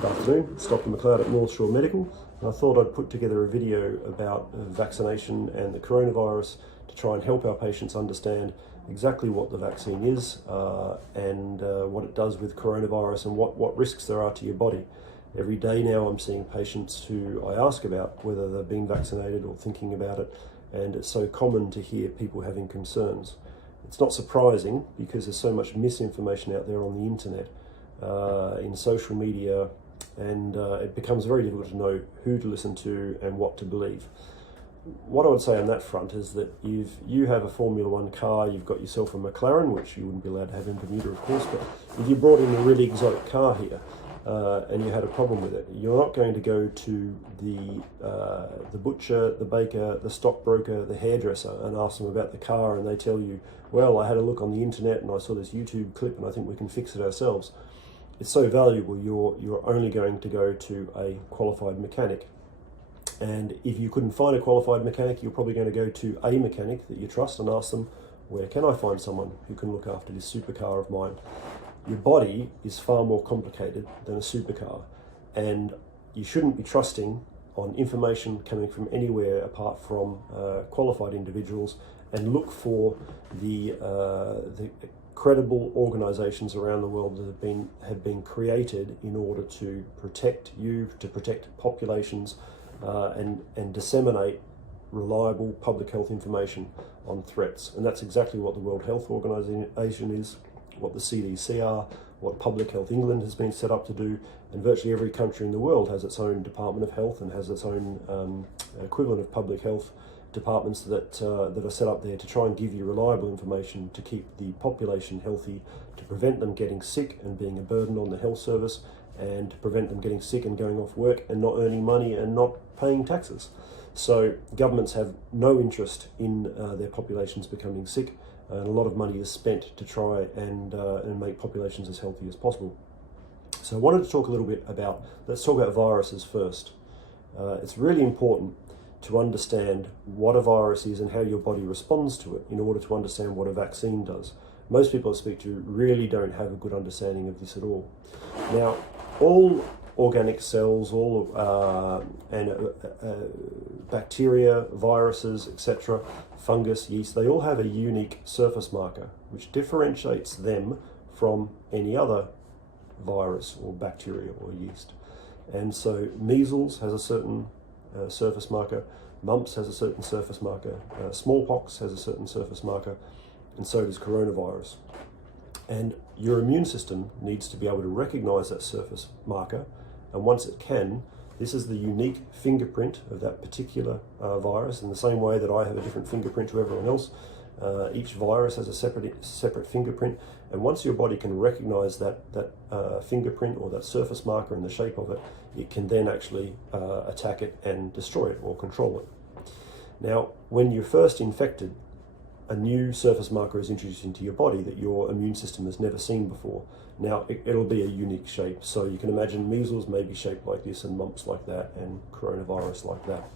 Good afternoon, it's Dr. MacLeod at North Shore Medical, and I thought I'd put together a video about vaccination and the coronavirus to try and help our patients understand exactly what the vaccine is and what it does with coronavirus and what risks there are to your body. Every day now I'm seeing patients who I ask about whether they've been vaccinated or thinking about it, and it's so common to hear people having concerns. It's not surprising because there's so much misinformation out there on the internet, in social media, and it becomes very difficult to know who to listen to and what to believe. What I would say on that front is that if you have a Formula One car, you've got yourself a McLaren, which you wouldn't be allowed to have in Bermuda, of course, but if you brought in a really exotic car here and you had a problem with it, you're not going to go to the butcher, the baker, the stockbroker, the hairdresser and ask them about the car, and they tell you, well, I had a look on the internet and I saw this YouTube clip and I think we can fix it ourselves. It's so valuable, you're only going to go to a qualified mechanic. And if you couldn't find a qualified mechanic, you're probably going to go to a mechanic that you trust and ask them, where can I find someone who can look after this supercar of mine? Your body is far more complicated than a supercar, and you shouldn't be trusting on information coming from anywhere apart from qualified individuals, and look for the credible organisations around the world that have been created in order to protect you, to protect populations, and disseminate reliable public health information on threats. And that's exactly what the World Health Organization is, what the CDC are, what Public Health England has been set up to do, and virtually every country in the world has its own Department of Health and has its own equivalent of public health departments that are set up there to try and give you reliable information to keep the population healthy, to prevent them getting sick and being a burden on the health service, and to prevent them getting sick and going off work and not earning money and not paying taxes. So governments have no interest in their populations becoming sick, and a lot of money is spent to try and make populations as healthy as possible. So I wanted to talk a little bit about, let's talk about viruses first. It's really important to understand what a virus is and how your body responds to it in order to understand what a vaccine does. Most people I speak to really don't have a good understanding of this at all. Now, all organic cells, bacteria, viruses, etc., fungus, yeast, they all have a unique surface marker which differentiates them from any other virus or bacteria or yeast. And so measles has a certain surface marker, mumps has a certain surface marker, smallpox has a certain surface marker, and so does coronavirus. And your immune system needs to be able to recognize that surface marker, and once it can, this is the unique fingerprint of that particular virus, in the same way that I have a different fingerprint to everyone else. Each virus has a separate fingerprint, and once your body can recognize that fingerprint or that surface marker and the shape of it, it can then actually attack it and destroy it or control it. Now, when you're first infected, a new surface marker is introduced into your body that your immune system has never seen before. Now, it'll be a unique shape. So you can imagine measles may be shaped like this, and mumps like that, and coronavirus like that.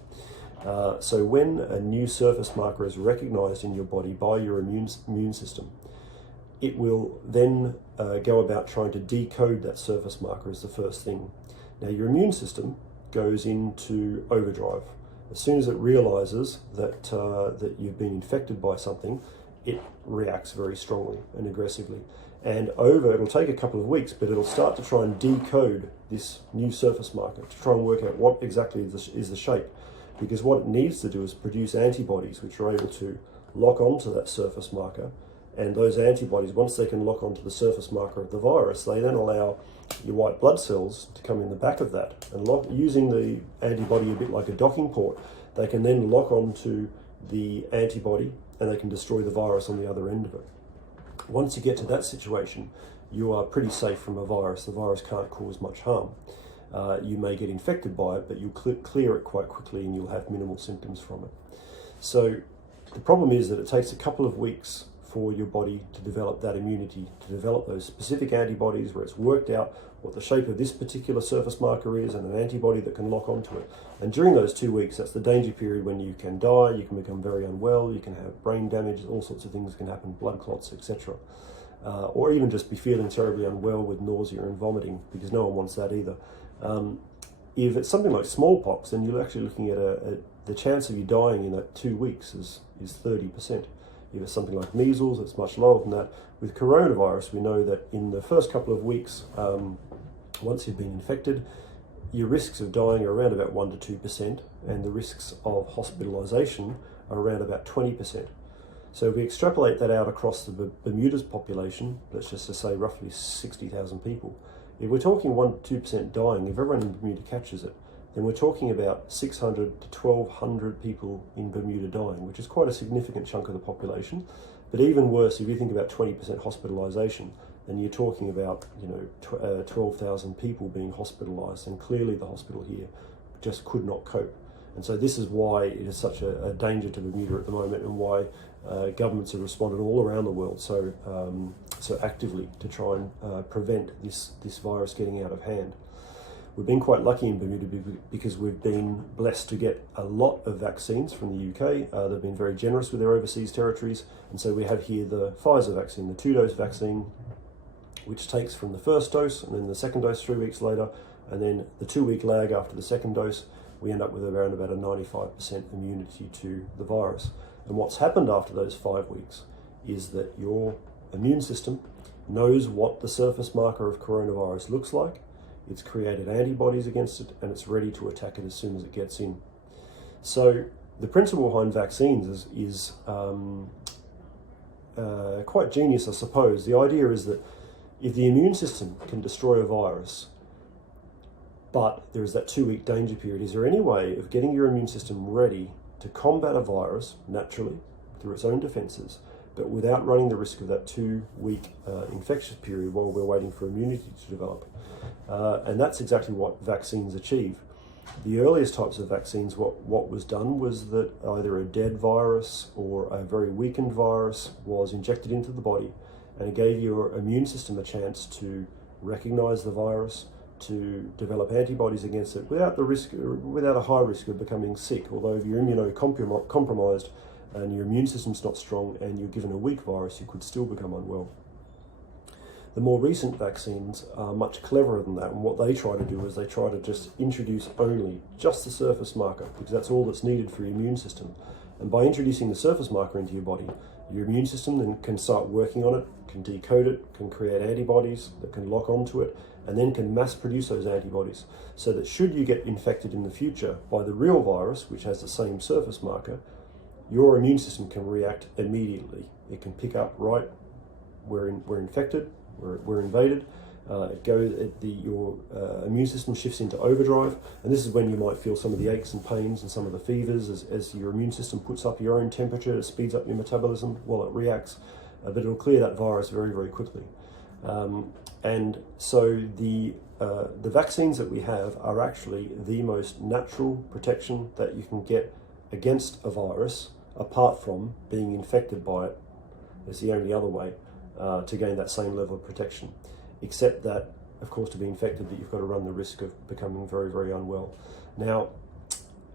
So when a new surface marker is recognized in your body by your immune system, it will then go about trying to decode that surface marker as the first thing. Now, your immune system goes into overdrive. As soon as it realizes that you've been infected by something, it reacts very strongly and aggressively. And it'll take a couple of weeks, but it'll start to try and decode this new surface marker to try and work out what exactly is the shape. Because what it needs to do is produce antibodies which are able to lock onto that surface marker. And those antibodies, once they can lock onto the surface marker of the virus, they then allow your white blood cells to come in the back of that. And using the antibody a bit like a docking port, they can then lock onto the antibody and they can destroy the virus on the other end of it. Once you get to that situation, you are pretty safe from a virus. The virus can't cause much harm. You may get infected by it, but you'll clear it quite quickly and you'll have minimal symptoms from it. So the problem is that it takes a couple of weeks for your body to develop that immunity, to develop those specific antibodies where it's worked out what the shape of this particular surface marker is and an antibody that can lock onto it. And during those 2 weeks, that's the danger period when you can die, you can become very unwell, you can have brain damage, all sorts of things can happen, blood clots, etc. Or even just be feeling terribly unwell with nausea and vomiting, because no one wants that either. If it's something like smallpox, then you're actually looking at the chance of you dying in that 2 weeks is 30%. If it's something like measles, it's much lower than that. With coronavirus, we know that in the first couple of weeks, once you've been infected, your risks of dying are around about 1 to 2%, and the risks of hospitalisation are around about 20%. So if we extrapolate that out across the Bermuda's population, let's just say roughly 60,000 people, if we're talking 1 to 2% dying, if everyone in Bermuda catches it, then we're talking about 600 to 1,200 people in Bermuda dying, which is quite a significant chunk of the population. But even worse, if you think about 20% hospitalisation, then you're talking about 12,000 people being hospitalised, and clearly the hospital here just could not cope. And so this is why it is such a danger to Bermuda at the moment, and why governments have responded all around the world so actively to try and prevent this virus getting out of hand. We've been quite lucky in Bermuda because we've been blessed to get a lot of vaccines from the UK. They've been very generous with their overseas territories, and so we have here the Pfizer vaccine, the 2-dose vaccine, which takes from the first dose and then the second dose 3 weeks later, and then the 2-week lag after the second dose. We end up with around about a 95% immunity to the virus. And what's happened after those 5 weeks is that your immune system knows what the surface marker of coronavirus looks like. It's created antibodies against it, and it's ready to attack it as soon as it gets in. So the principle behind vaccines is quite genius, I suppose. The idea is that if the immune system can destroy a virus, but there is that 2-week danger period, is there any way of getting your immune system ready to combat a virus naturally through its own defences, but without running the risk of that 2-week infectious period while we're waiting for immunity to develop? And that's exactly what vaccines achieve. The earliest types of vaccines, what was done was that either a dead virus or a very weakened virus was injected into the body, and it gave your immune system a chance to recognise the virus, to develop antibodies against it without a high risk of becoming sick. Although if you're immunocompromised and your immune system's not strong and you're given a weak virus, you could still become unwell. The more recent vaccines are much cleverer than that, and what they try to do is they try to just introduce only just the surface marker, because that's all that's needed for your immune system. And by introducing the surface marker into your body, your immune system then can start working on it, can decode it, can create antibodies that can lock onto it, and then can mass produce those antibodies, so that should you get infected in the future by the real virus, which has the same surface marker, your immune system can react immediately. It can pick up, right, we're infected, we're invaded. Your immune system shifts into overdrive, and this is when you might feel some of the aches and pains and some of the fevers as your immune system puts up your own temperature, it speeds up your metabolism while it reacts, but it'll clear that virus very, very quickly. And so the vaccines that we have are actually the most natural protection that you can get against a virus, apart from being infected by it. It's the only other way to gain that same level of protection, except that, of course, to be infected, that you've got to run the risk of becoming very, very unwell. Now,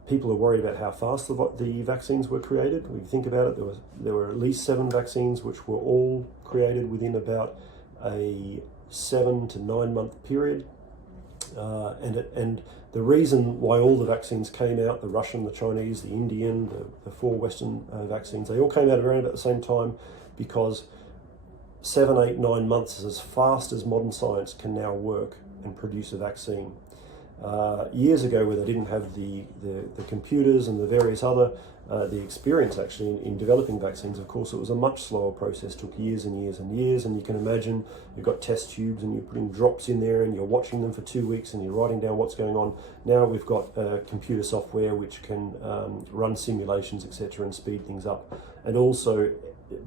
people are worried about how fast the vaccines were created. When you think about it, there were at least 7 vaccines which were all created within about a 7 to 9 month period. And the reason why all the vaccines came out, the Russian, the Chinese, the Indian, the 4 Western vaccines, they all came out around at the same time, because 7, 8, 9 months is as fast as modern science can now work and produce a vaccine. Years ago, where they didn't have the computers and the various other, the experience actually in developing vaccines, of course, it was a much slower process, took years and years and years, and you can imagine you've got test tubes and you're putting drops in there and you're watching them for 2 weeks and you're writing down what's going on. Now we've got computer software which can run simulations, etc., and speed things up. And also,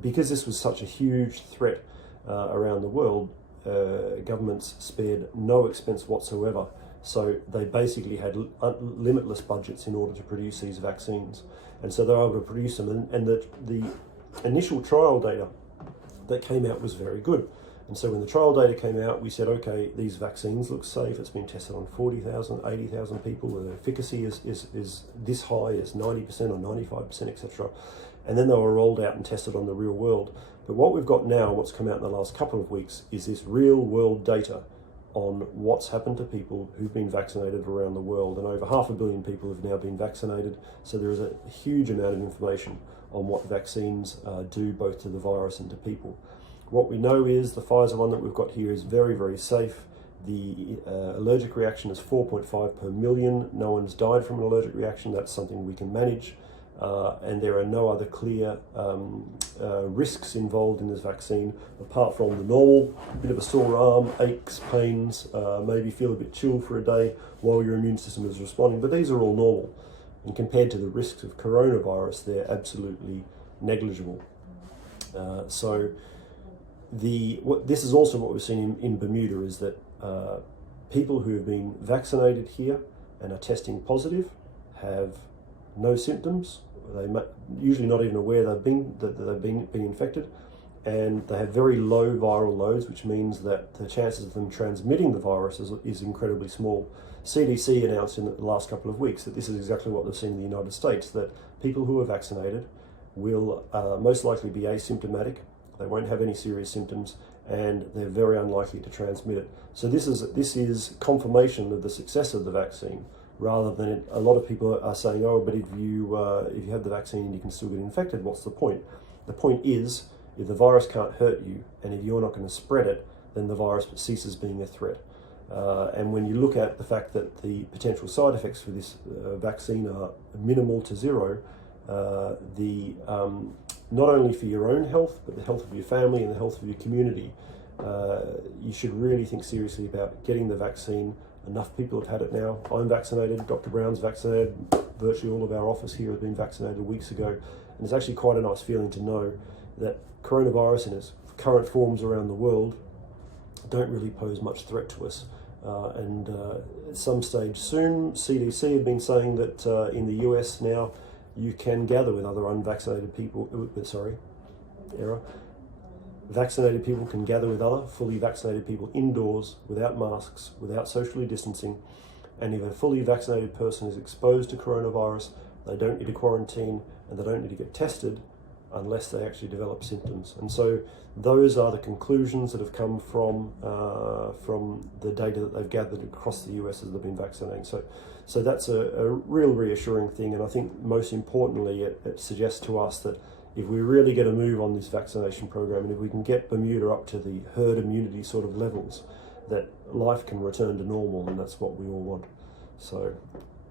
because this was such a huge threat around the world, governments spared no expense whatsoever. So they basically had limitless budgets in order to produce these vaccines. And so they were able to produce them. And the initial trial data that came out was very good. And so when the trial data came out, we said, okay, these vaccines look safe. It's been tested on 40,000, 80,000 people. The efficacy is this high, is 90% or 95%, etc. And then they were rolled out and tested on the real world. But what we've got now, what's come out in the last couple of weeks, is this real world data on what's happened to people who've been vaccinated around the world, and over 500 million people have now been vaccinated. So there is a huge amount of information on what vaccines do both to the virus and to people. What we know is the Pfizer one that we've got here is very, very safe. The allergic reaction is 4.5 per million. No one's died from an allergic reaction. That's something we can manage. And there are no other clear risks involved in this vaccine, apart from the normal bit of a sore arm, aches, pains, maybe feel a bit chilled for a day while your immune system is responding. But these are all normal. And compared to the risks of coronavirus, they're absolutely negligible. This is also what we've seen in Bermuda, is that people who have been vaccinated here and are testing positive have no symptoms. They usually not even aware they've been infected, and they have very low viral loads, which means that the chances of them transmitting the virus is incredibly small. CDC announced in the last couple of weeks that this is exactly what they've seen in the United States, that people who are vaccinated will most likely be asymptomatic. They won't have any serious symptoms, and they're very unlikely to transmit it. So this is confirmation of the success of the vaccine, rather than a lot of people are saying, oh, but if you have the vaccine and you can still get infected, what's the point? The point is, if the virus can't hurt you, and if you're not going to spread it, then the virus ceases being a threat. And when you look at the fact that the potential side effects for this vaccine are minimal to zero, not only for your own health, but the health of your family and the health of your community, you should really think seriously about getting the vaccine. Enough people have had it now. I'm vaccinated, Dr. Brown's vaccinated, virtually all of our office here has been vaccinated weeks ago. And it's actually quite a nice feeling to know that coronavirus in its current forms around the world don't really pose much threat to us. At some stage soon, CDC have been saying that in the US now, you can gather with other unvaccinated people, Vaccinated people can gather with other fully vaccinated people indoors without masks, without socially distancing. And if a fully vaccinated person is exposed to coronavirus, they don't need to quarantine and they don't need to get tested unless they actually develop symptoms. And so those are the conclusions that have come from the data that they've gathered across the US as they've been vaccinating. So that's a real reassuring thing. And I think most importantly, it suggests to us that if we really get a move on this vaccination program, and if we can get Bermuda up to the herd immunity sort of levels, that life can return to normal, and that's what we all want. So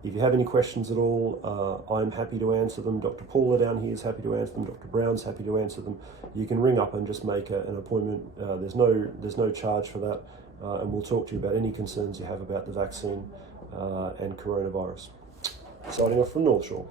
if you have any questions at all, I'm happy to answer them. Dr. Paula down here is happy to answer them. Dr. Brown's happy to answer them. You can ring up and just make an appointment. There's no charge for that, and we'll talk to you about any concerns you have about the vaccine and coronavirus. Signing off from North Shore.